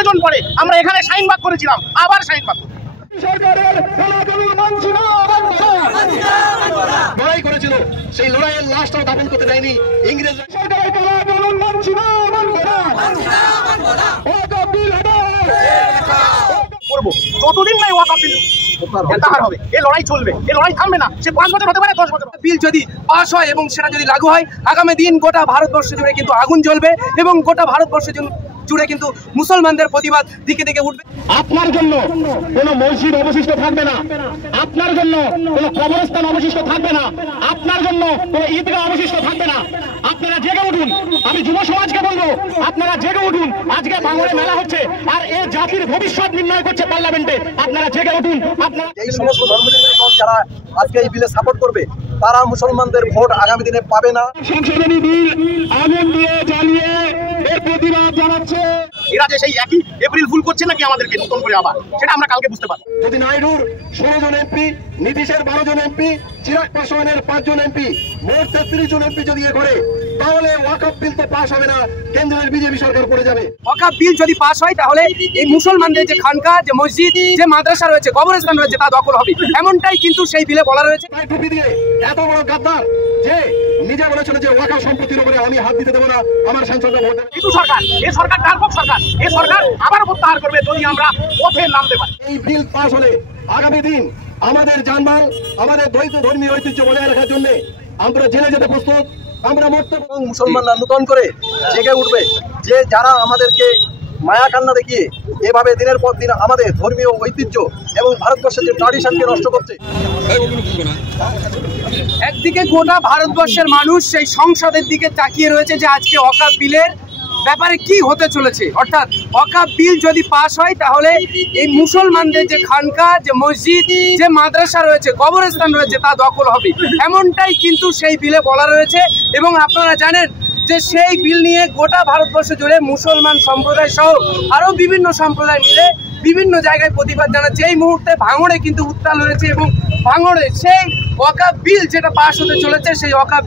প্রয়োজন পড়ে আমরা এখানে শাহিনবাগ করেছিলাম, আবার শাহিনবাগ লড়াই করেছিল, সেই লড়াইয়ের লাশটাও দাপন করতে দেয়নি ইংরেজ। যতদিন নাই ওয়াকফ বিল হবে, এই লড়াই চলবে, এই লড়াই থামবে না। সে 5 বছর হতে পারে, 10 বছর। বিল যদি পাস হয় এবং সেটা যদি লাগু হয়, আগামী দিন গোটা ভারতবর্ষ জুড়ে কিন্তু আগুন জ্বলবে এবং গোটা ভারতবর্ষ জুড়ে কিন্তু মুসলমানদের প্রতিবাদ দিকে দিকে উঠবে। আপনার জন্য কোনো মসজিদ অবশিষ্ট থাকবে না, আপনার জন্য কোনো কবরস্থান অবশিষ্ট থাকবে না, আপনার জন্য কোনো ঈদগাহ অবশিষ্ট থাকবে না। আপনারা জেগে উঠুন, আমি যুব সমাজকে বলবো, আপনারা জেগে উঠুন। আজকে বাংলায় মেলা হচ্ছে আর এ জাতির ভবিষ্যৎ নির্ণয় করছে পার্লামেন্টে। আপনারা জেগে উঠুন। আপনারা এই সমস্ত ধর্মনিরপেক্ষ দল যারা আজকে এই বিলে সাপোর্ট করবে, তারা মুসলমানদের ভোট আগামী দিনে পাবে না। সংশোধনী বিল আগুন দিয়ে জ্বালিয়ে এর প্রতিবাদ জানাচ্ছে। এরা যে সেই একই এপ্রিল ফুল করছে নাকি আমাদেরকে নতুন করে আবার, সেটা আমরা কালকে বুঝতে পারবো। যদি নাইডুর 16 জন এমপি, নীতিশের 12 জন এমপি, চিরাগ পাসওয়ানের 5 জন এমপি, মোট 33 জন এমপি যদি এ করে, তাহলে ওয়াকফ বিল তো পাস হবে না, কেন্দ্রের বিজেপি সরকার পড়ে যাবে। ওয়াকফ বিল যদি পাস হয় তাহলে এই মুসলমানদের যে খানকা, যে মসজিদ, যে মাদ্রাসা রয়েছে, কবরস্থান রয়েছে, তা দখল হবে, এমনটাই কিন্তু সেই বিলে বলা রয়েছে। টুপি দিয়ে এত বড় গাদ্দার যে নিজে বলেছিল যে ওয়াকফ সম্পত্তির উপরে আমি হাত দিতে দেবো না, আমার সাংসদরা ভোট দেবে। কিন্তু সরকার, এই সরকার ডারপক সরকার, এই সরকার আবার প্রত্যাহার করবে যদি আমরা পথে নামতে পারি। এই বিল পাস হলে আগামী দিন আমাদের জানমাল, আমাদের দ্বৈত ধর্মীয় ঐতিহ্য বজায় রাখার জন্য আমরা জেলে যেতে প্রস্তুত। আমরা মরতে এবং মুসলমানরা নূতন করে জেগে উঠবে যে যারা আমাদেরকে মায়া কান্না দেখিয়ে এভাবে দিনের পর দিন আমাদের ধর্মীয় ঐতিহ্য এবং ভারতবর্ষের যে ট্র্যাডিশনকে নষ্ট করছে। একদিকে গোটা ভারতবর্ষের মানুষ সেই সংসদের দিকে তাকিয়ে রয়েছে যে আজকে ওয়াকফ বিলের ব্যাপারে কি হতে চলেছে, অর্থাৎ ওয়াকফ বিল যদি পাস হয় তাহলে এই মুসলমানদের যে খানকা, যে মসজিদ, যে মাদ্রাসা রয়েছে, কবরস্থান রয়েছে, তা দখল হবে, এমনটাই কিন্তু সেই বিলে বলা রয়েছে। এবং আপনারা জানেন যে সেই বিল নিয়ে গোটা ভারতবর্ষ জুড়ে মুসলমান সম্প্রদায় সহ আরও বিভিন্ন সম্প্রদায় মিলে বিভিন্ন জায়গায় প্রতিবাদ জানাচ্ছে। এই মুহূর্তে ভাঙড়ে কিন্তু উত্তাল হয়েছে এবং ভাঙড়ে সেই ওয়াকফ বিল যেটা পাস হতে চলেছে, সেই ওয়াকফ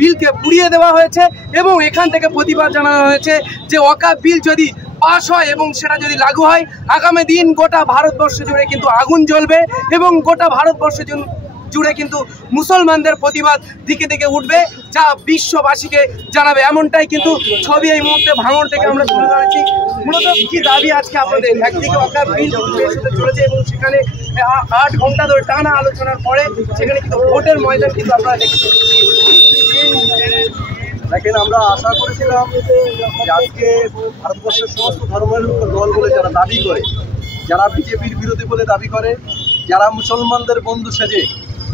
বিলকে পুড়িয়ে দেওয়া হয়েছে এবং এখান থেকে প্রতিবাদ জানানো হয়েছে যে ওয়াকফ বিল যদি পাস হয় এবং সেটা যদি লাগু হয়, আগামী দিন গোটা ভারতবর্ষ জুড়ে কিন্তু আগুন জ্বলবে এবং গোটা ভারতবর্ষ জুড়ে কিন্তু মুসলমানদের প্রতিবাদ দিকে দিকে উঠবে, যা বিশ্ববাসীকে জানাবে। এমনটাই কিন্তু ছবি এই মুহূর্তে ভাঙড় থেকে আমরা তুলে ধরেছি। মূলত কি দাবি আজকে আপনাদের? একদিকে ওয়াকফ বিল পেশ হতে চলেছে এবং সেখানে 8 ঘন্টা ধরে টানা আলোচনার পরে সেখানে কিন্তু ভোটের ময়দান কিন্তু আপনারা দেখেছেন। দেখেন, আমরা আশা করেছিলাম যে আজকে ভারতবর্ষের সমস্ত ধর্মের দলগুলো যারা দাবি করে, যারা বিজেপির বিরোধী বলে দাবি করে, যারা মুসলমানদের বন্ধু সেজে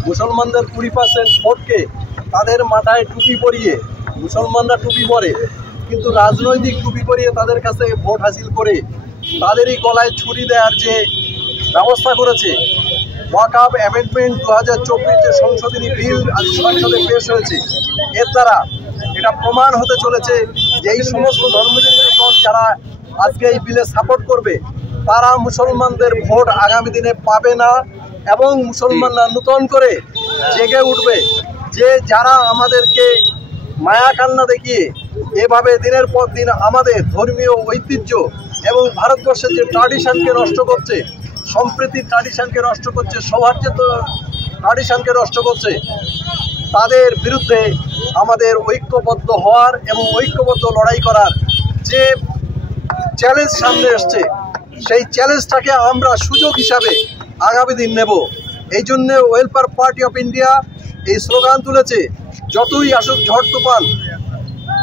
মুসলমানদের 20% ভোটকে তাদের মাথায় টুপি পরিয়ে মুসলমানরা টুপি পরে, কিন্তু রাজনৈতিক টুপি পরিয়ে তাদের কাছে ভোট হাসিল করে তাদেরই গলায় ছুরি দেওয়ার যে ব্যবস্থা করেছে, ওয়াকফ অ্যামেন্ডমেন্ট 2024 যে সংশোধনী বিল আজ সংসদে পেশ হয়েছে, এর দ্বারা এটা প্রমাণ হতে চলেছে যে এই সমস্ত ধর্মনিরপেক্ষ দল যারা আজকে এই বিলে সাপোর্ট করবে, তারা মুসলমানদের ভোট আগামী দিনে পাবে না এবং মুসলমানরা নূতন করে জেগে উঠবে যে যারা আমাদেরকে মায়া কান্না দেখিয়ে এভাবে দিনের পর দিন আমাদের ধর্মীয় ঐতিহ্য এবং ভারতবর্ষের যে ট্র্যাডিশনকে নষ্ট করছে, সম্প্রীতির ট্র্যাডিশনকে নষ্ট করছে, সৌহার্দ্যের ট্র্যাডিশনকে নষ্ট করছে, তাদের বিরুদ্ধে আমাদের ঐক্যবদ্ধ হওয়ার এবং ঐক্যবদ্ধ লড়াই করার যে চ্যালেঞ্জ সামনে আসছে, সেই চ্যালেঞ্জটাকে আমরা সুযোগ হিসাবে আগামী দিন নেব। এই জন্য ওয়েলফেয়ার পার্টি অফ ইন্ডিয়া এই স্লোগান তুলেছে, যতই আসুক ঝড় তুফান,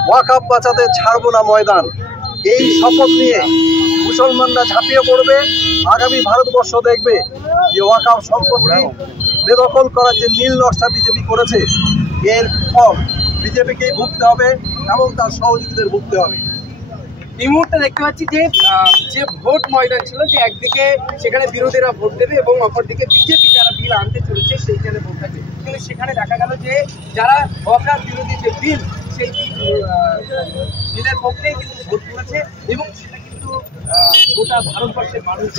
ওয়াকফ বাঁচাতে ছাড়বো না ময়দান। এই শপথ নিয়ে মুসলমানরা ঝাঁপিয়ে পড়বে। আগামী ভারতবর্ষ দেখবে যে ওয়াকফ সম্পত্তি বেদখল করার যে নীল নকশা বিজেপি করেছে, এর ফল বিজেপিকেই ভুগতে হবে এবং তার সহযোগীদের ভুগতে হবে। এই মুহূর্তে দেখতে পাচ্ছি যে ভোট ময়দান ছিল, যে একদিকে সেখানে বিরোধীরা ভোট দেবে এবং অপরদিকে বিজেপি যারা বিল আনতে চলেছে সেইখানে ভোট থাকবে। কিন্তু সেখানে দেখা গেল যে যারা ওয়াকফ বিরোধী যে বিল, সেই বিলের পক্ষেই কিন্তু ভোট করেছে এবং সেটা কিন্তু গোটা ভারতবর্ষের মানুষ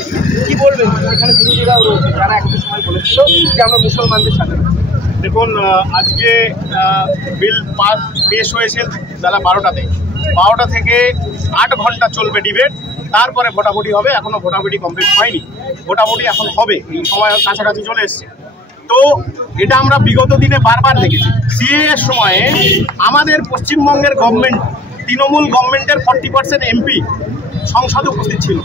কি বলবেন, সেখানে বিরোধীরাও রয়েছে যারা একটা সময় বলেছিল যে আমরা মুসলমানদের সাথে। দেখুন, আজকে বিল পেশ হয়েছে বেলা 12টাতে। 12টা থেকে 8 ঘন্টা চলবে ডিবেট তারপরে ভোটাভুটি হবে। এখনো ভোটাভুটি কমপ্লিট হয়নি, ভোটাভুটি এখন হবে, এই সময় কাছাকাছি চলে এসছে। তো এটা আমরা বিগত দিনে বারবার দেখেছি। সিএ এর সময়ে আমাদের পশ্চিমবঙ্গের গভর্নমেন্ট, তৃণমূল গভর্নমেন্টের 40% এমপি সংসদে উপস্থিত ছিল,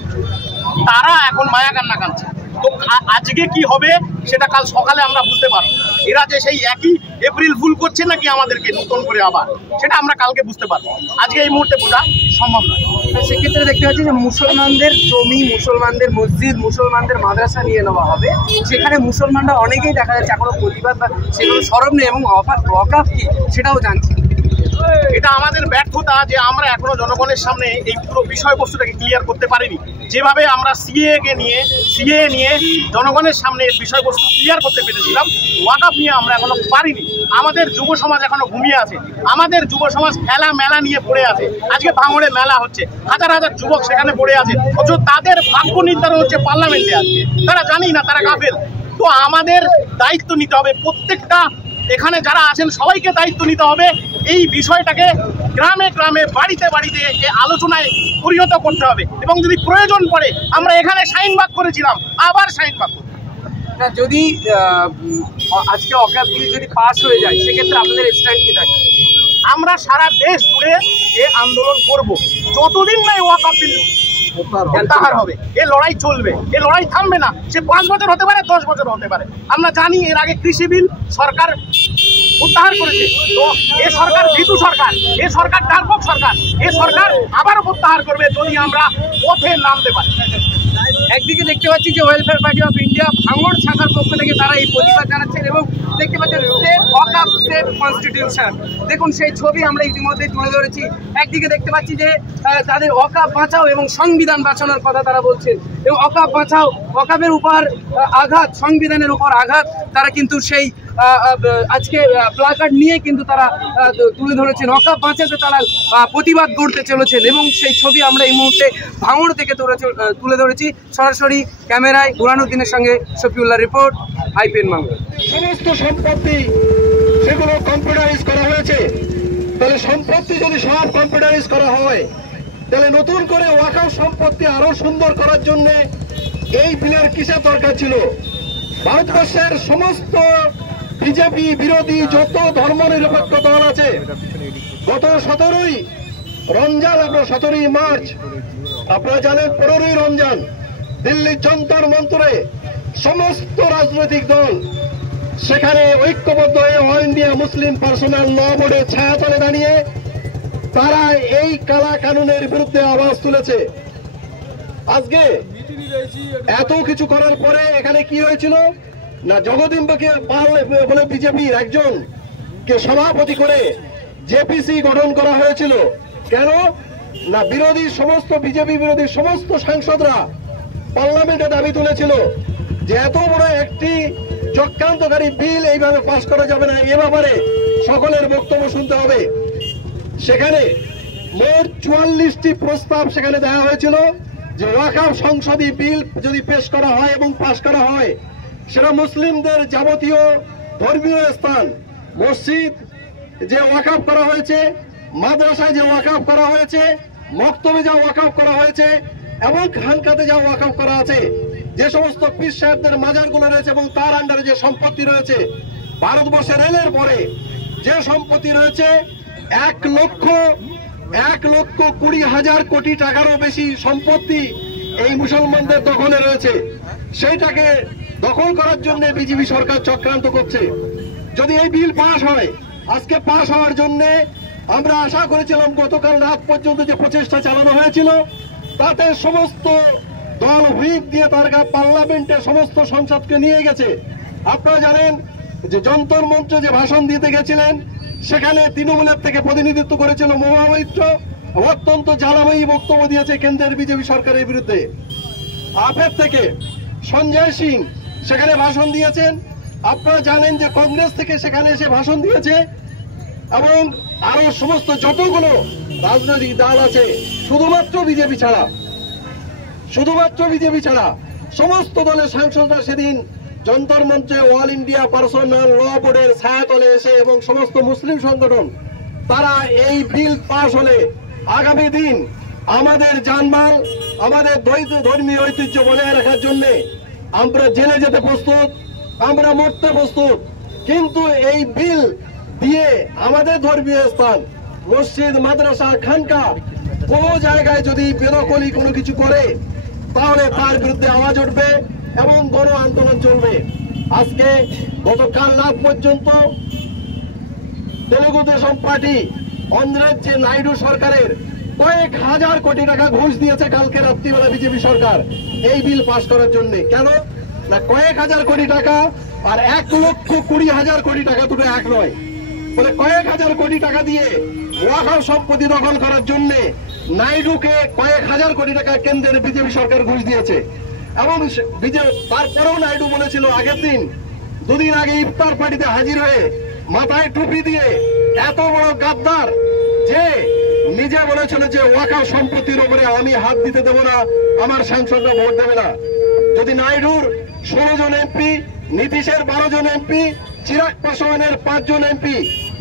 তারা এখন মায়া কান্না কাঁদছে। তো আজকে কি হবে সেটা কাল সকালে আমরা বুঝতে পারবো। এরা যে সেই একই এপ্রিল ফুল করছে নাকি আমাদেরকে নতুন করে আবার, সেটা আমরা কালকে বুঝতে পারবো। আজকে এই মুহূর্তে বোঝা সম্ভব নয়। সেক্ষেত্রে দেখতে পাচ্ছি যে মুসলমানদের জমি, মুসলমানদের মসজিদ, মুসলমানদের মাদ্রাসা নিয়ে নেওয়া হবে। সেখানে মুসলমানরা অনেকেই দেখা যাচ্ছে এখনো প্রতিবাদ বা সেগুলো সরব নেই, এবং ওয়াকাফ কি সেটাও জানছি। এটা আমাদের ব্যর্থতা যে আমরা এখনো জনগণের সামনে এই পুরো বিষয়বস্তুটাকে ক্লিয়ার করতে পারিনি। যেভাবে আমরা সিএ নিয়ে জনগণের সামনে বিষয়বস্তু ক্লিয়ার করতে পেরেছিলাম, ওয়াকাফ নিয়ে আমরা এখনো পারিনি। আমাদের যুব সমাজ এখনো ঘুমিয়ে আছে, আমাদের যুব সমাজ খেলা মেলা নিয়ে পড়ে আছে। আজকে ভাঙড়ে মেলা হচ্ছে, হাজার হাজার যুবক সেখানে পড়ে আছে, অথচ তাদের ভাগ্য নির্ধারণ হচ্ছে পার্লামেন্টে। আজকে তারা জানি না, তারা গাফেল। তো আমাদের দায়িত্ব নিতে হবে, প্রত্যেকটা এখানে যারা আছেন সবাইকে দায়িত্ব নিতে হবে। এই বিষয়টাকে গ্রামে গ্রামে, বাড়িতে বাড়িতে আলোচনায় পরিণত করতে হবে, এবং যদি প্রয়োজন পড়ে আমরা এখানে শাহিনবাগ করেছিলাম, আবার শাহিনবাগ করব। না, যদি আজকে ওয়াকাফ বিল যদি পাস হয়ে যায় সেক্ষেত্রে আপনাদের স্ট্যান্ড কি থাকে? আমরা সারা দেশ জুড়ে এ আন্দোলন করব, যতদিন না ওয়াকাফ বিল প্রত্যাহার হবে। এ লড়াই চলবে, এ লড়াই থামবে না। সে 5 বছর হতে পারে, 10 বছর হতে পারে। আমরা জানি এর আগে কৃষি বিল সরকার প্রত্যাহার করেছে। তো এ সরকার ভীতু সরকার, এ সরকার ডারপোক সরকার, এ সরকার আবারও প্রত্যাহার করবে যদি আমরা পথে নামতে পারি। একদিকে দেখতে পাচ্ছি যে ওয়েলফেয়ার পার্টি অফ ইন্ডিয়া ভাঙড় শাখার পক্ষ থেকে তারা এই প্রতিবাদ জানাচ্ছেন, এবং দেখতে পাচ্ছেন সেভ ওয়াকাফ সেভ কনস্টিটিউশন। দেখুন সেই ছবি আমরা ইতিমধ্যে তুলে ধরেছি। একদিকে দেখতে পাচ্ছি যে তাদের ওয়াকাফ বাঁচাও এবং সংবিধান বাঁচানোর কথা তারা বলছেন, এবং ওয়াকাফ বাঁচাও, ওয়াকাফের উপর আঘাত, সংবিধানের উপর আঘাত, তারা কিন্তু সেই আজকে প্লাকার্ড নিয়ে কিন্তু তারা তুলে ধরেছেন। ওয়াকাফ বাঁচাতে তারা প্রতিবাদ করতে চলেছেন, এবং সেই ছবি আমরা এই মুহূর্তে ভাঙড় থেকে তুলে ধরেছি। সরাসরি ক্যামেরায় বুরহানুদ্দিনের সঙ্গে শফিউল্লাহ রিপোর্ট, IPN বাংলা। সমস্ত সম্পত্তি সেগুলো কম্পিউটারাইজ করা হয়েছে। তাহলে সম্পত্তি যদি সব কম্পিউটারাইজ করা হয়, তাহলে নতুন করে ওয়াকাফ সম্পত্তি আরো সুন্দর করার জন্য এই বিলের কিসের দরকার ছিল? ভারতবর্ষের সমস্ত বিজেপি বিরোধী যত ধর্মনিরপেক্ষ দল আছে, গত 17ই রমজান, আপনার 17ই মার্চ, আপনারা জানেন 15ই রমজান দিল্লির যন্তর মন্তরে সমস্ত রাজনৈতিক দল সেখানে ঐক্যবদ্ধ হয়ে অল ইন্ডিয়া মুসলিম পার্সোনাল ল বোর্ডের ছায়াতলে দাঁড়িয়ে তারা এই কালা কানুনের বিরুদ্ধে আওয়াজ তুলেছে। আজকে এত কিছু করার পরে এখানে কি হয়েছিল না, জগদীম্বকে পাল বলে বিজেপির একজনকে সভাপতি করে জেপিসি গঠন করা হয়েছিল। কেন না, বিরোধী সমস্ত বিজেপি বিরোধী সমস্ত সাংসদরা পার্লামেন্টে দাবি তুলেছিল যে এত বড় একটি চক্রান্তকারী বিল এইভাবে পাস করা যাবে না, এ ব্যাপারে সকলের বক্তব্য শুনতে হবে। সেখানে মোট 44টি প্রস্তাব সেখানে দেওয়া হয়েছিল যে ওয়াকাফ সংসদীয় বিল যদি পেশ করা হয় এবং পাশ করা হয়, সেটা মুসলিমদের যাবতীয় ধর্মীয় স্থান, মসজিদ যে ওয়াকাফ করা হয়েছে, মাদ্রাসায় যে ওয়াকাফ করা হয়েছে, মক্তবে যা ওয়াকাফ করা হয়েছে, এবং খানকাতে যা ওয়াকাফ করা আছে, যে সমস্ত পীর সাহেবদের মাজারগুলো রয়েছে এবং তার আন্ডারে যে সম্পত্তি রয়েছে, ভারতবর্ষে রেলের পরে যে সম্পত্তি রয়েছে 1,20,000 কোটি টাকারও বেশি সম্পত্তি এই মুসলমানদের দখলে রয়েছে। সেইটাকে দখল করার জন্য বিজেপি সরকার চক্রান্ত করছে। যদি এই বিল পাস হয়, আজকে পাস হওয়ার জন্য আমরা আশা করেছিলাম, গতকাল রাত পর্যন্ত যে প্রচেষ্টা চালানো হয়েছিল তাতে সমস্ত দল হুইপ দিয়ে তারা পার্লামেন্টে সমস্ত সংসদকে নিয়ে গেছে। আপনারা জানেন যে যন্তর মঞ্চে যে ভাষণ দিতে গেছিলেন, সেখানে তৃণমূলের থেকে প্রতিনিধিত্ব করেছিল মহামৈত্র, অত্যন্ত জ্বালাময়ী বক্তব্য দিয়েছে কেন্দ্রের বিজেপি সরকারের বিরুদ্ধে। আপের থেকে সঞ্জয় সিং সেখানে ভাষণ দিয়েছেন। আপনারা জানেন যে কংগ্রেস থেকে সেখানে এসে ভাষণ দিয়েছে, এবং আরো সমস্ত যতগুলো রাজনৈতিক দল আছে, শুধুমাত্র বিজেপি ছাড়া সমস্ত দলের সাংসদরা সেদিন যন্তর মঞ্চে অল ইন্ডিয়া পার্সোনাল ল বোর্ডের ছায়াতলে এসে এবং সমস্ত মুসলিম সংগঠন তারা এই বিল পাস হলে আগামী দিন আমাদের জানমাল, আমাদের ধর্মীয় ঐতিহ্য বজায় রাখার জন্য আমরা জেলে যেতে প্রস্তুত, আমরা মরতে প্রস্তুত। কিন্তু এই বিল দিয়ে আমাদের ধর্মীয় স্থান, মসজিদ, মাদ্রাসা, খানকা কোনো জায়গায় যদি বেদখলি কোনো কিছু করে তাহলে তার বিরুদ্ধে আওয়াজ উঠবে এবং গণ আন্দোলন চলবে। আজকে গতকাল রাত পর্যন্ত তেলুগু দেশম পার্টি অন্ধ্রের যে নাইডু সরকারের কয়েক হাজার কোটি টাকা ঘুষ দিয়েছে কালকে রাত্রিবেলা বিজেপি সরকার এই বিল পাস করার জন্য। কেন না, কয়েক হাজার কোটি টাকা আর 1,20,000 কোটি টাকা দুটো এক নয়, বলে কয়েক হাজার কোটি টাকা দিয়ে ওয়াকফ সম্পত্তি দখল করার জন্য নাইডুকে কয়েক হাজার কোটি টাকা কেন্দ্রের বিজেপি সরকার ঘুষ দিয়েছে। এবং তারপরেও নাইডু বলেছিল আগের দিন, দুদিন আগে ইফতার পার্টিতে হাজির হয়ে মাথায় টুপি দিয়ে এত বড় গাদ্দার যে নিজে বলেছিল যে ওয়াকফ সম্পত্তির উপরে আমি হাত দিতে দেব না, আমার সাংসদরা ভোট দেবে না। যদি নাইডুর 16 জন এমপি, নীতিশের 12 জন এমপি, চিরাগ পাসওয়ানের 5 জন এমপি,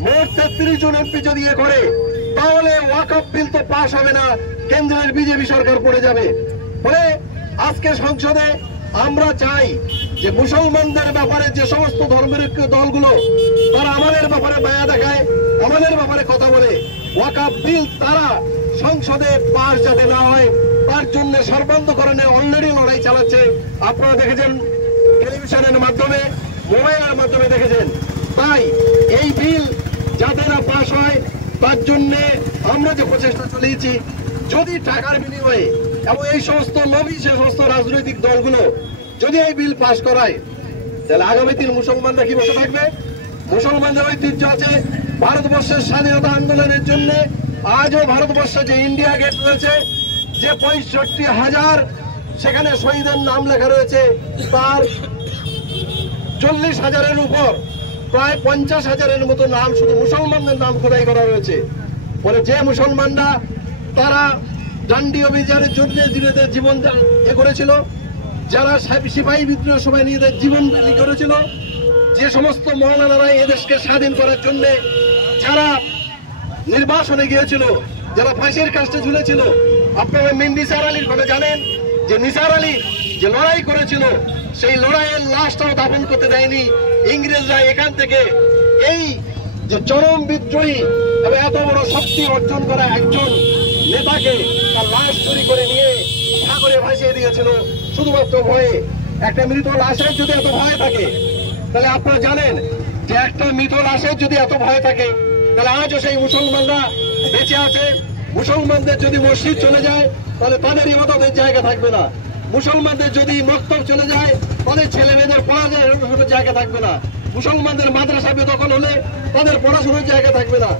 মোট 33 জন এমপি যদি এ করে তাহলে ওয়াকফ বিল তো পাস হবে না, কেন্দ্রের বিজেপি সরকার পড়ে যাবে। ফলে আজকে সংসদে আমরা চাই যে মুসলমানদের ব্যাপারে যে সমস্ত ধর্মের দলগুলো তারা আমাদের ব্যাপারে মায়া দেখায়, আমাদের ব্যাপারে কথা বলে, ওয়াকফ বিল তারা সংসদে পাস যাতে না হয় তার জন্য সর্বান্তকরণে অলরেডি লড়াই চালাচ্ছে। আপনারা দেখেছেন টেলিভিশনের মাধ্যমে, মোবাইলের মাধ্যমে দেখেছেন। তাই এই বিল যাতে না পাস হয় তার জন্য আমরা যে প্রচেষ্টা চালিয়েছি, যদি টাকার বিনিময়ে এবং এই সমস্ত লবি, সে সমস্ত রাজনৈতিক দলগুলো যদি এই বিল পাস করায় তাহলে আগামী দিন মুসলমানরা কি বসে থাকবে? মুসলমানদের ঐতিহ্য আছে ভারতবর্ষের স্বাধীনতা আন্দোলনের জন্য। আজও ভারতবর্ষে যে ইন্ডিয়া গেট রয়েছে, যে 65,000 সেখানে শহীদের নাম লেখা রয়েছে, তার 40,000-এর উপর প্রায় 50,000-এর মতো নাম শুধু মুসলমানদের নাম খোদাই করা রয়েছে। বলে যে মুসলমানরা তারা ডান্ডি অভিযানের জন্য নিজেদের জীবন করেছিল, যারা সিপাহী বিদ্রোহের সময় নিজেদের জীবন বলি করেছিল, যে সমস্ত মৌলানারা এদেশকে স্বাধীন করার জন্য যারা নির্বাসনে গিয়েছিল, যারা ফাঁসির কাস্টে ঝুলেছিল। আপনারা নিসার আলীর কথা জানেন, যে নিসার আলী যে লড়াই করেছিল সেই লড়াইয়ের লাশটাও দাফন করতে দেয়নি ইংরেজরা। এখান থেকে এই যে চরম বিদ্রোহী এবং এত বড় শক্তি অর্জন করা একজন নেতাকে তার লাশ চুরি করে নিয়ে সাগরে ভাসিয়ে দিয়েছিল শুধুমাত্র ভয়ে। একটা মৃত লাশের যদি এত ভয় থাকে তাহলে আপনারা জানেন যে একটা মৃত লাশের যদি এত ভয় থাকে তাহলে আজও সেই মুসলমানরা বেঁচে আছে। মুসলমানদের যদি মসজিদ চলে যায় তাহলে তাদের ইবাদতের জায়গা থাকবে না। মুসলমানদের যদি মক্তব চলে যায় তাদের ছেলে মেয়েদের পড়াশোনার জায়গা থাকবে না। মুসলমানদের মাদ্রাসা বেদখল হলে তাদের পড়াশোনার জায়গা থাকবে না।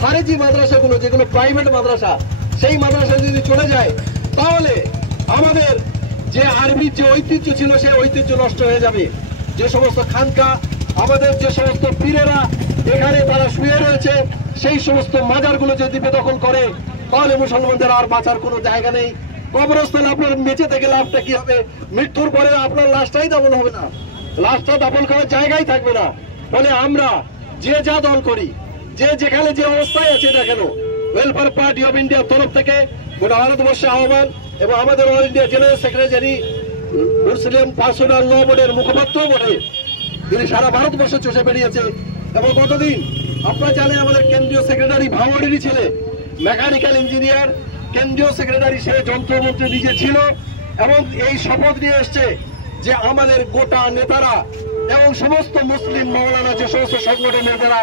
খারেজি মাদ্রাসাগুলো, যেগুলো প্রাইভেট মাদ্রাসা, সেই মাদ্রাসা যদি চলে যায় তাহলে আমাদের যে আরবির যে ঐতিহ্য ছিল সেই ঐতিহ্য নষ্ট হয়ে যাবে। যে সমস্ত খানকা, আমাদের যে সমস্ত পীরেরা এখানে তারা শুয়ে রয়েছে, সেই সমস্ত মাজারগুলো যদি বেদখল করে তাহলে মুসলমানদের আর বাঁচার কোনো জায়গা নেই। কবরস্থানে আপনার বেঁচে থেকে লাভটা কি হবে? মৃত্যুর পরে আপনার লাশটাই দাফন হবে না, লাশটা দাফন করার জায়গাই থাকবে না। ফলে আমরা যে যা দল করি, যে যেখানে যে অবস্থায় আছে না কেন, ওয়েলফেয়ার পার্টি অফ ইন্ডিয়ার তরফ থেকে গোটা ভারতবর্ষে আহ্বান, এবং আমাদের অল ইন্ডিয়া জেনারেল সেক্রেটারি মুসলিম পার্সোনাল ল বোর্ডের মুখপাত্র বটে, তিনি সারা ভারতবর্ষে চষে বেরিয়েছে। এবং গতদিন আপনারা জানেন আমাদের কেন্দ্রীয় সেক্রেটারি ভাঙড়েরই ছেলে, মেকানিক্যাল ইঞ্জিনিয়ার, কেন্দ্রীয় সেক্রেটারি, সে যন্ত্রমন্ত্রী নিজে ছিল এবং এই শপথ নিয়ে এসছে যে আমাদের গোটা নেতারা এবং সমস্ত মুসলিম মৌলানা, যে সমস্ত সংগঠনের নেতারা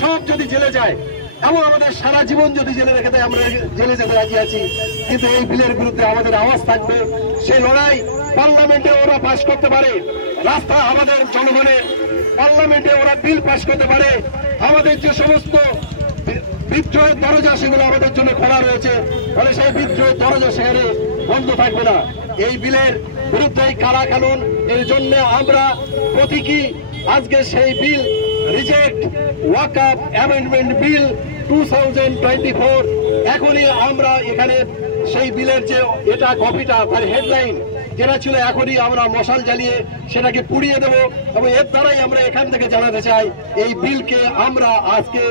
সব যদি জেলে যায় এবং আমাদের সারা জীবন যদি জেলে রেখে দেয়, আমরা জেলে যেতে রাজি আছি, কিন্তু এই বিলের বিরুদ্ধে আমাদের আওয়াজ থাকবে। সেই লড়াই পার্লামেন্টে ওরা পাশ করতে পারে, রাস্তা আমাদের জনগণের, পার্লামেন্টে ওরা বিল পাশ করতে পারে। আমাদের যে সমস্ত বিদ্রোহের দরজা সেগুলো আমাদের জন্য খোলা রয়েছে, ফলে সেই বিদ্রোহের দরজা সেখানে বন্ধ থাকবে না। এই বিলের বিরুদ্ধে কারা কানুন, এর জন্য আমরা প্রতীকী আজকে সেই বিল রিজেক্ট ওয়াকফ অ্যামেন্ডমেন্ট বিল 2024। এখনই আমরা এখানে সেই বিলের যে এটা কপিটা, তার হেডলাইন যেটা ছিল, এখনই আমরা মশাল জ্বালিয়ে সেটাকে পুড়িয়ে দেব। এবং এর দ্বারাই আমরা এখান থেকে জানাতে চাই এই বিলকে আমরা আজকে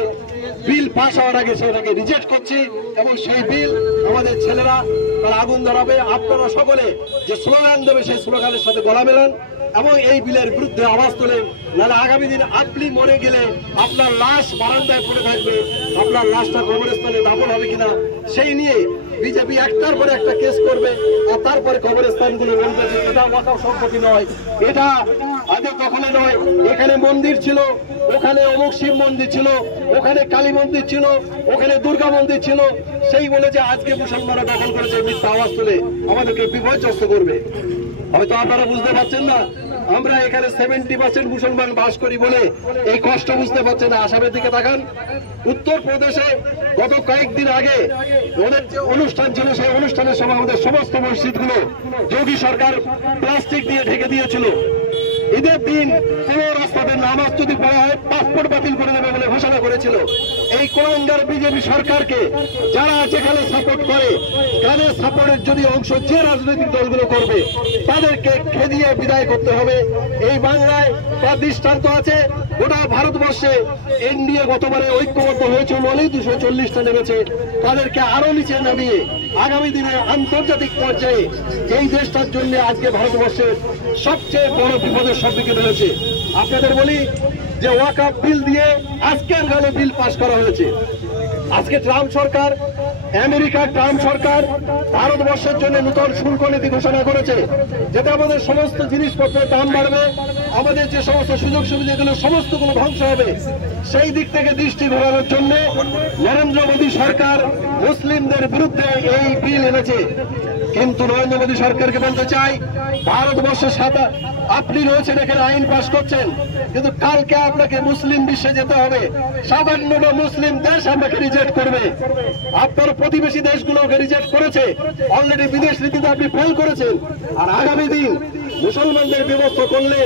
বিল পাস হওয়ার আগে সেটাকে রিজেক্ট করছি এবং সেই বিল আমাদের ছেলেরা তারা আগুন ধরাবে। আপনারা সকলে যে স্লোগান দেবে সেই স্লোগানের সাথে গলা মেলান এবং এই বিলের বিরুদ্ধে আওয়াজ তোলেন, নাহলে আগামী দিন আপনি মরে গেলে আপনার লাশ বারান্দায় পড়ে থাকবে, আপনার লাশটা কবরস্থানে দাফন হবে কিনা সেই নিয়ে বিজেপি একটার পরে একটা কেস করবে আর তারপরে কবরস্থানগুলো বলবে যে এটা ওয়াকফ সম্পত্তি নয়, এটা আগে কখনো নয়, এখানে মন্দির ছিল, ওখানে অমুক শিব মন্দির ছিল, ওখানে কালী মন্দির ছিল, ওখানে দুর্গা মন্দির ছিল, সেই বলে যে আজকে মুসলমানরা দখল করেছে মিথ্যা আওয়াজ তুলে আমাদেরকে বিপর্যস্ত করবে। হয়তো আপনারা বুঝতে পারছেন না, আমরা এখানে 70% মুসলমান বাস করি বলে এই কষ্ট বুঝতে পারছেন না। আসামের দিকে তাকান, উত্তরপ্রদেশে গত কয়েকদিন আগে ওদের যে অনুষ্ঠান ছিল সেই অনুষ্ঠানের সময় আমাদের সমস্ত মসজিদগুলো যোগী সরকার প্লাস্টিক দিয়ে ঢেকে দিয়েছিল। ঈদের দিন কোন রাস্তাতে নামাজ যদি পড়া হয় পাসপোর্ট বাতিল করে দেবে বলে ঘোষণা করেছিল। এই কোলাঙ্গার বিজেপি সরকারকে যারা যেখানে সাপোর্ট করে, তাদের সাপোর্টের যদি অংশ যে রাজনৈতিক দলগুলো করবে তাদেরকে খেদিয়ে বিদায় করতে হবে। এই বাংলায় তার দৃষ্টান্ত আছে, গোটা ভারতবর্ষে এনডিএ গতবারে ঐক্যবদ্ধ হয়েছিল বলেই 240টা নেমেছে, তাদেরকে আরো নিচে নামিয়ে আগামী দিনে আন্তর্জাতিক পর্যায়ে এই দেশটার জন্য আজকে ভারতবর্ষের সবচেয়ে বড় বিপদের সম্মুখীন হয়েছে। আপনাদের বলি যে ওয়াকফ বিল দিয়ে আজকের গানে বিল পাস করা হয়েছে। আজকে ট্রাম্প সরকার, আমেরিকার ট্রাম্প সরকার ভারতবর্ষের জন্য নতুন শুল্ক নীতি ঘোষণা করেছে, যেটা আমাদের সমস্ত জিনিসপত্রের দাম বাড়বে, আমাদের যে সমস্ত সুযোগ সুবিধাগুলো সমস্তগুলো ধ্বংস হবে। সেই দিক থেকে দৃষ্টি ঘোরানোর জন্য নরেন্দ্র মোদী সরকার মুসলিমদের বিরুদ্ধে এই বিল এনেছে। কিন্তু নরেন্দ্র মোদী সরকারকে বলতে চাই, ভারতবর্ষের সাথে আপনি রয়েছেন, এখানে আইন পাস করছেন, কিন্তু কালকে আপনাকে মুসলিম বিশ্বে যেতে হবে। সাধারণ মুসলিম দেশ আপনাকে রিজেক্ট করবে, আপনার প্রতিবেশী দেশগুলোকে রিজেক্ট করেছে, অলরেডি বিদেশ নীতিতে আপনি ফেল করেছেন। আর আগামী দিন মুসলমানদের ব্যবস্থা করলে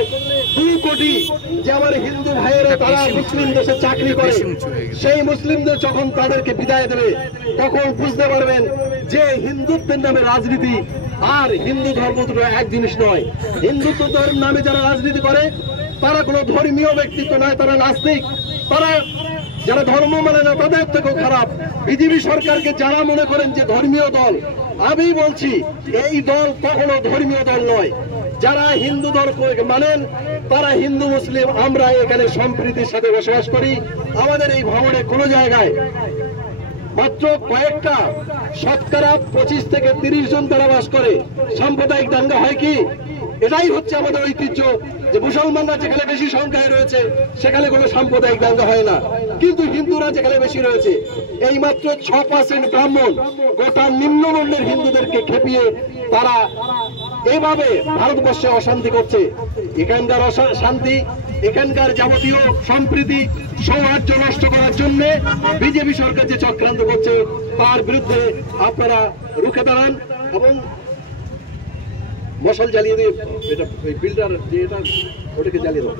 2 কোটি যে আমার হিন্দু ভাইয়েরা তারা মুসলিম দেশে চাকরি করে, সেই মুসলিমদের যখন তাদেরকে বিদায় দেবে তখন বুঝতে পারবেন যে হিন্দুত্বের নামে রাজনীতি আর হিন্দু ধর্ম দুটো এক জিনিস নয়। হিন্দুত্ব ধর্ম নামে যারা রাজনীতি করে তারা কোনো ধর্মীয় ব্যক্তিত্ব নয়, তারা নাস্তিক, তারা যারা ধর্ম মানে না তাদের থেকেও খারাপ। বিজেপি সরকারকে যারা মনে করেন যে ধর্মীয় দল, আমি বলছি এই দল কখনো ধর্মীয় দল নয়। যারা হিন্দু ধর্মকে মানেন তারা হিন্দু মুসলিম আমরা এখানে সম্প্রীতির সাথে বসবাস করি। আমাদের এই ভবনে কোনো জায়গায় মাত্র কয়েকটা শতকরা 25 থেকে 30 জন তারা বাস করে। সাম্প্রদায়িক দাঙ্গা হয় কি? এটাই হচ্ছে আমাদের ঐতিহ্য, যে মুসলমানরা যেখানে বেশি সংখ্যায় রয়েছে সেখানে কোনো সাম্প্রদায়িক দাঙ্গা হয় না, কিন্তু হিন্দুরা যেখানে বেশি রয়েছে এই মাত্র 6% ব্রাহ্মণ গোটা নিম্নবর্ণের হিন্দুদেরকে খেপিয়ে তারা এভাবে ভারতবর্ষে অশান্তি করছে। এখানকার শান্তি, এখানকার যাবতীয় সম্প্রীতি সৌহার্দ্য নষ্ট করার জন্য বিজেপি সরকার যে চক্রান্ত করছে তার বিরুদ্ধে আপনারা রুখে দাঁড়ান এবং মশাল জ্বালিয়ে দিয়ে এটা বিল্ডার যে এটা ওটাকে জ্বালিয়ে দাও।